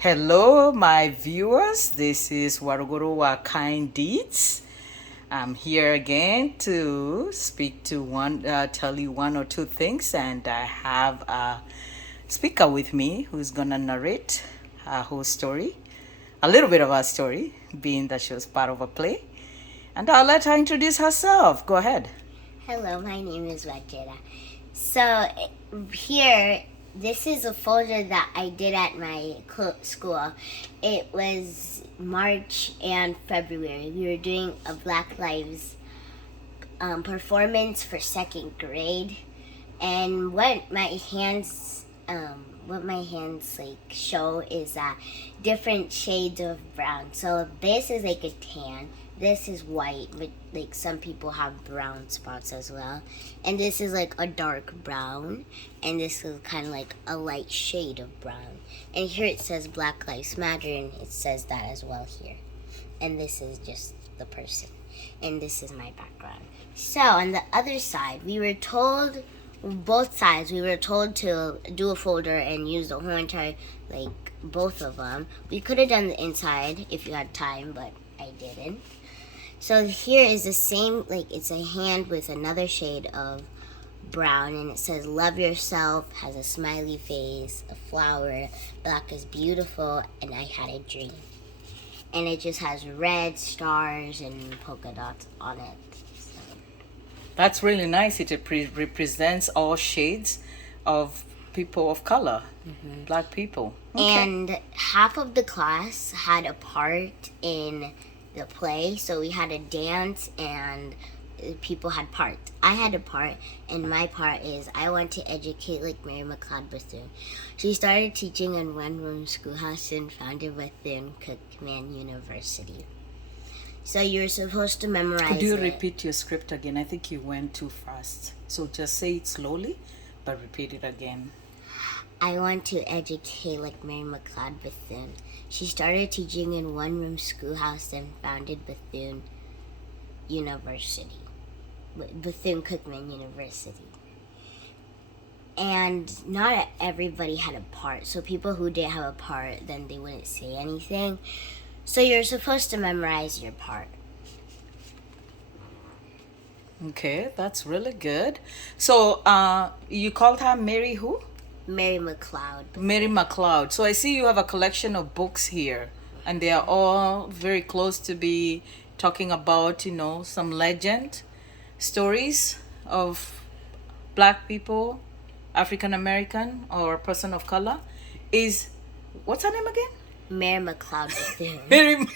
Hello, my viewers. This is Waruguru Kind Deeds. I'm here again to speak to tell you one or two things, and I have a speaker with me who's gonna narrate her whole story, a little bit of her story, being that she was part of a play. And I'll let her introduce herself. Go ahead. Hello, my name is Mandela. So here, this is a folder that I did at my school. It was March and February. We were doing a Black Lives performance for second grade, and what my hands like show is different shades of brown. So this is like a tan. This is white, but like some people have brown spots as well. And this is like a dark brown, and this is kind of like a light shade of brown. And here it says Black Lives Matter, and it says that as well here. And this is just the person. And this is my background. So on the other side, we were told to do a folder and use the whole entire, like both of them. We could have done the inside if you had time, but I didn't. So here is the same, like it's a hand with another shade of brown, and it says love yourself, has a smiley face, a flower, black is beautiful, and I had a dream. And it just has red stars and polka dots on it. So. That's really nice. It represents all shades of people of color, Black people. Okay. And half of the class had a part in the play, so we had a dance and people had parts. I had a part, and my part is I want to educate like Mary Bethune. She started teaching in one-room schoolhouse and founded Bethune Cookman University. So you're supposed to memorize. Could you repeat your script again? I think you went too fast. So just say it slowly, but repeat it again. I want to educate like Mary Bethune. She started teaching in one-room schoolhouse and founded Bethune University. Bethune Cookman University. And not everybody had a part. So people who didn't have a part, then they wouldn't say anything. So you're supposed to memorize your part. Okay, that's really good. So you called her Mary who? Mary McLeod. Mary McLeod. So I see you have a collection of books here, and they are all very close to be talking about, some legend stories of Black people, African American, or person of color. What's her name again? Mary McLeod Bethune. Mary.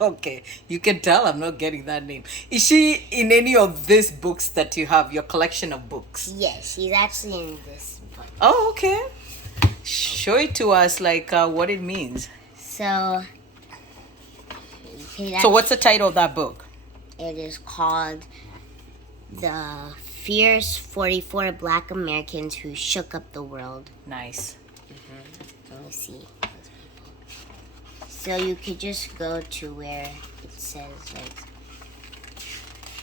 Okay, you can tell I'm not getting that name. Is she in any of these books that you have, your collection of books? Yes, she's actually in this book. Oh, okay. Show it to us, like what it means. So what's the title of that book? It is called The Fierce 44 Black Americans Who Shook Up the World. Nice. Let me see. So you could just go to where it says, like,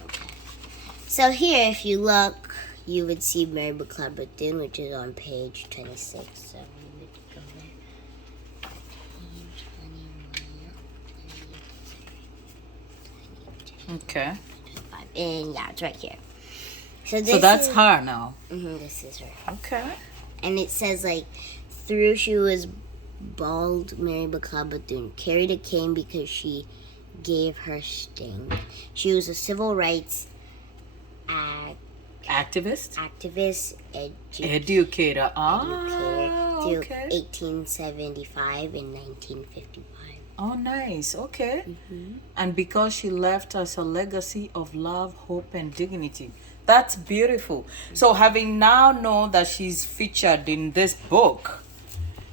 okay. So here, if you look, you would see Mary Bethune, which is on page 26. So we would go there. Okay. And yeah, it's right here. So that's her now. This is her. Okay. And it says, like, through she was bald, Mary Bethune carried a cane because she gave her sting. She was a civil rights activist, educator through okay. 1875 and 1955. Oh, nice. Okay. And because she left us a legacy of love, hope, and dignity. That's beautiful. So having now known that she's featured in this book,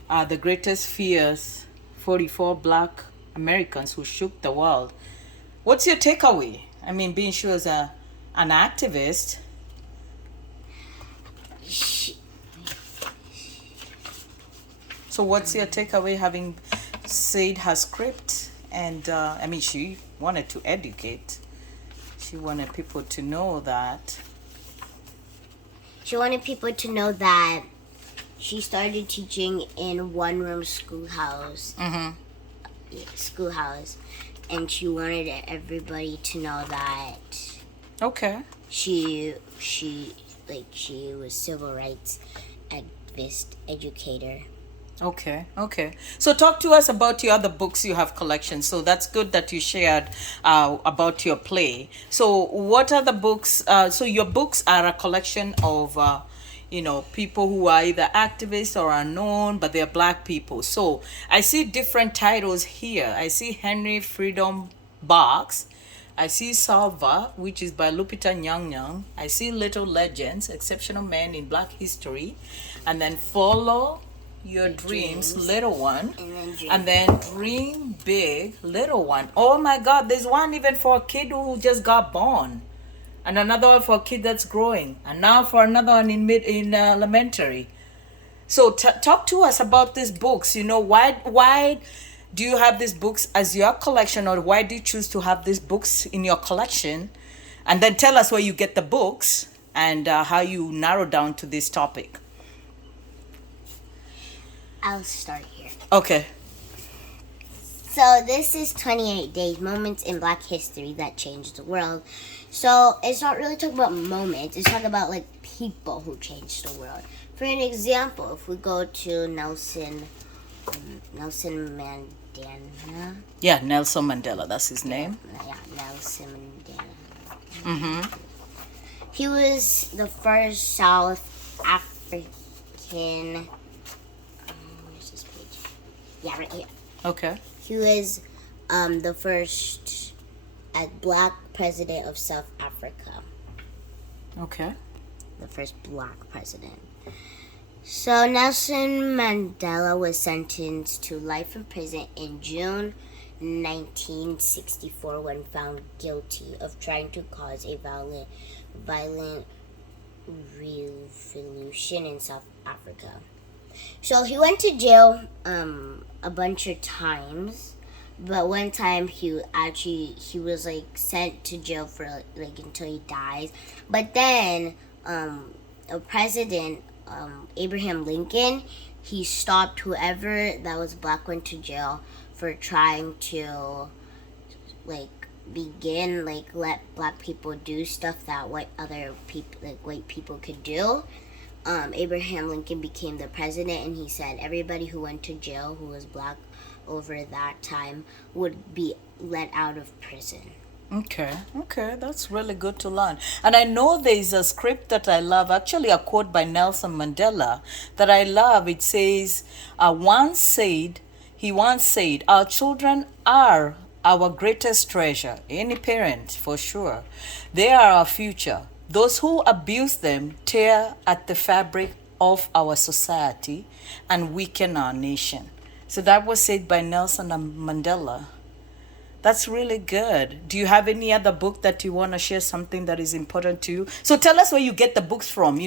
The Greatest Fears, 44 Black Americans Who Shook the World, what's your takeaway? I mean, being she was an activist. So what's your takeaway having said her script? And she wanted to educate. She wanted people to know that. She wanted people to know that she started teaching in one-room schoolhouse. Schoolhouse, and she wanted everybody to know that. Okay. She was civil rights activist, educator. Okay. So talk to us about your other books you have collections. So that's good that you shared about your play. So what are the books? So your books are a collection of, people who are either activists or unknown, but they're Black people. So I see different titles here. I see Henry Freedom Box. I see Salva, which is by Lupita Nyong'o. I see Little Legends, Exceptional Men in Black History. And then Follow Your Dreams, Little One. And then Dream Big, Little One. Oh my God, there's one even for a kid who just got born. And another one for a kid that's growing. And now for another one in elementary. So talk to us about these books. Why do you have these books as your collection, or why do you choose to have these books in your collection? And then tell us where you get the books and how you narrow down to this topic. I'll start here. Okay. So this is 28 Days, Moments in Black History That Changed the World. So it's not really talking about moments. It's talking about people who changed the world. For an example, if we go to Nelson Mandela. Yeah, Nelson Mandela. That's his name. Yeah, Nelson Mandela. He was the first South African. Where's this page? Yeah, right here. Okay. He was the first Black president of South Africa. Okay. The first Black president. So Nelson Mandela was sentenced to life in prison in June 1964 when found guilty of trying to cause a violent revolution in South Africa. So he went to jail a bunch of times, but one time he was sent to jail for until he dies. But then a president, Abraham Lincoln, he stopped whoever that was Black went to jail for trying to let Black people do stuff that white people could do. Abraham Lincoln became the president, and he said everybody who went to jail who was Black over that time would be let out of prison. Okay, that's really good to learn. And I know there's a script that I love, actually a quote by Nelson Mandela that I love. It says, he once said, our children are our greatest treasure. Any parent, for sure. They are our future. Those who abuse them tear at the fabric of our society and weaken our nation. So that was said by Nelson Mandela. That's really good. Do you have any other book that you want to share, something that is important to you? So tell us where you get the books from.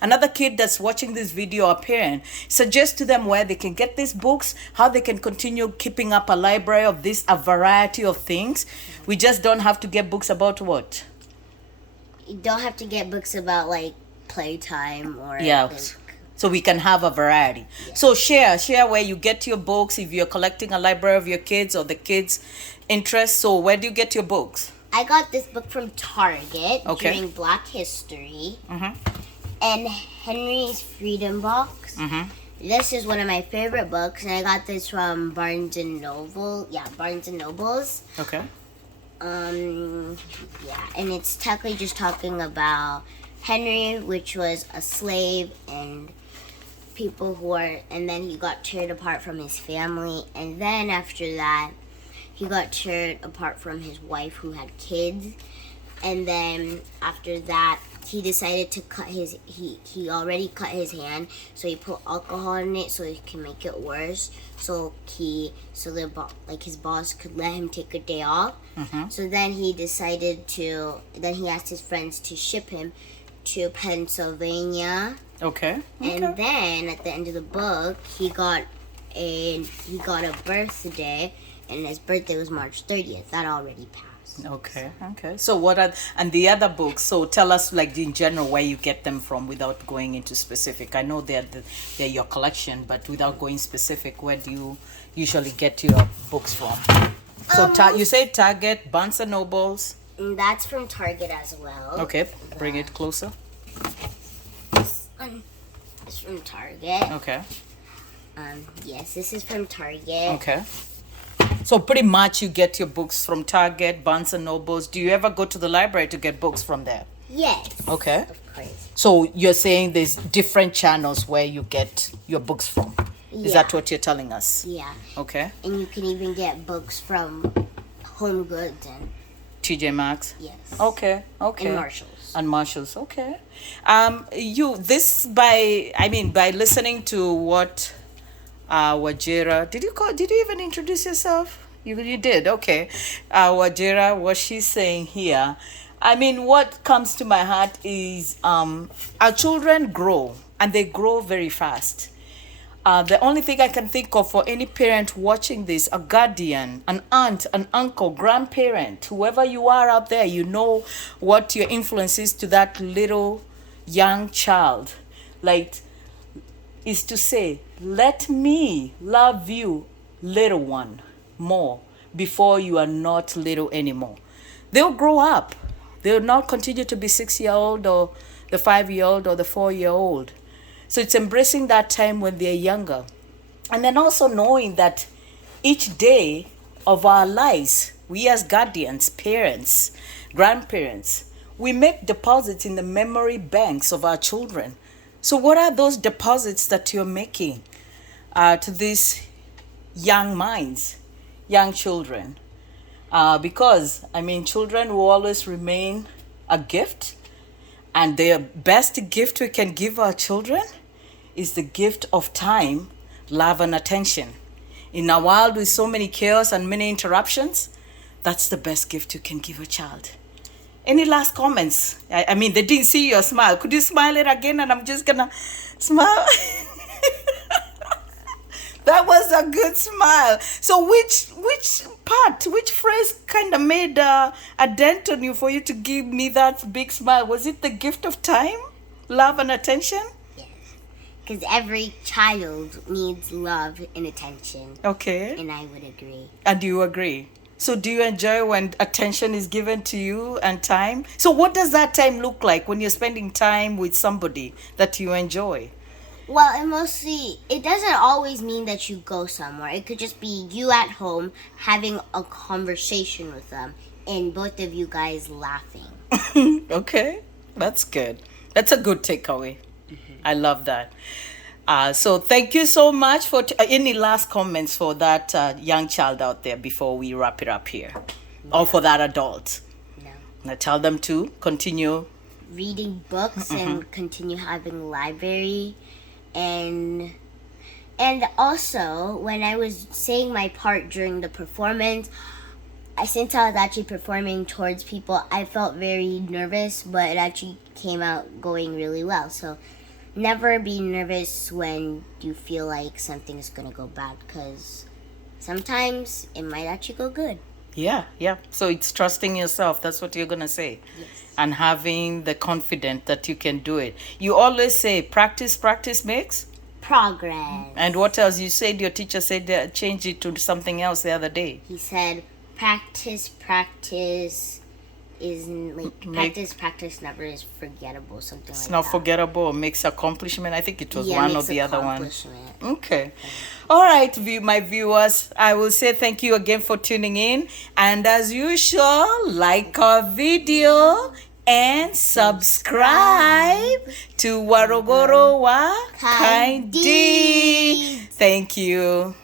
Another kid that's watching this video, a parent, suggest to them where they can get these books, how they can continue keeping up a library of a variety of things. We just don't have to get books about what? You don't have to get books about playtime or so we can have a variety. Yeah. So share where you get your books, if you're collecting a library of your kids or the kids' interest. So where do you get your books? I got this book from Target during Black History. And Henry's Freedom Box. This is one of my favorite books, and I got this from Barnes and Noble. Yeah, Barnes and Nobles. Okay. And it's technically just talking about Henry, which was a slave, and and then he got torn apart from his family, and then after that, he got torn apart from his wife who had kids, and then after that, he decided to he already cut his hand, so he put alcohol in it so he can make it worse, so his boss could let him take a day off. So then he asked his friends to ship him to Pennsylvania. Okay. And then at the end of the book, he got a birthday, and his birthday was March 30th. That already passed. Okay, okay. So what are and the other books? So tell us, like in general, where you get them from, without going into specific. I know they're your collection, but without going specific, where do you usually get your books from? So you say Target, Barnes and Nobles. And that's from Target as well. Okay, bring it closer. It's from Target. Okay. Yes, this is from Target. Okay. So pretty much you get your books from Target, Barnes and Nobles. Do you ever go to the library to get books from there? Yes. Okay. Of course. So you're saying there's different channels where you get your books from. Is that what you're telling us? Yeah. Okay. And you can even get books from Home Goods and TJ Maxx. yes. Okay. Okay. And Marshalls. And Marshalls. Okay. By listening to what Wajira, did you even introduce yourself? You did. Okay. Wajira, what she's saying here, I mean, what comes to my heart is our children grow, and they grow very fast. The only thing I can think of for any parent watching this, a guardian, an aunt, an uncle, grandparent, whoever you are out there, you know what your influence is to that little young child. Like, is to say, let me love you, little one, more before you are not little anymore. They'll grow up. They'll not continue to be 6-year-old or the 5-year-old or the 4-year-old. So it's embracing that time when they're younger. And then also knowing that each day of our lives, we as guardians, parents, grandparents, we make deposits in the memory banks of our children. So what are those deposits that you're making to these young minds, young children? Because, children will always remain a gift. And the best gift we can give our children is the gift of time, love, and attention. In a world with so many chaos and many interruptions, that's the best gift you can give a child. Any last comments? They didn't see your smile. Could you smile it again? And I'm just gonna smile. That was a good smile. So which phrase kind of made a dent on you for you to give me that big smile? Was it the gift of time, love, and attention? Yes. Because every child needs love and attention. Okay. And I would agree. And you agree? So do you enjoy when attention is given to you and time? So what does that time look like when you're spending time with somebody that you enjoy? Well, it doesn't always mean that you go somewhere. It could just be you at home having a conversation with them and both of you guys laughing. Okay, that's good. That's a good takeaway. Mm-hmm. I love that. So thank you so much for any last comments for that young child out there before we wrap it up here? No. Or for that adult? No. Now tell them to continue reading books and continue having library. And also, when I was saying my part during the performance, since I was actually performing towards people, I felt very nervous, but it actually came out going really well. So never be nervous when you feel like something's going to go bad, because sometimes it might actually go good. Yeah. So it's trusting yourself. That's what you're going to say. Yes. And having the confidence that you can do it. You always say, practice makes progress. And what else? You said your teacher said change it to something else the other day. He said, practice never is forgettable, something like that. It's not forgettable or makes accomplishment. I think it was one or the other one. Okay. All right, my viewers, I will say thank you again for tuning in. And as usual, like our video and subscribe to Warogoro wa Kind Deeds. Thank you.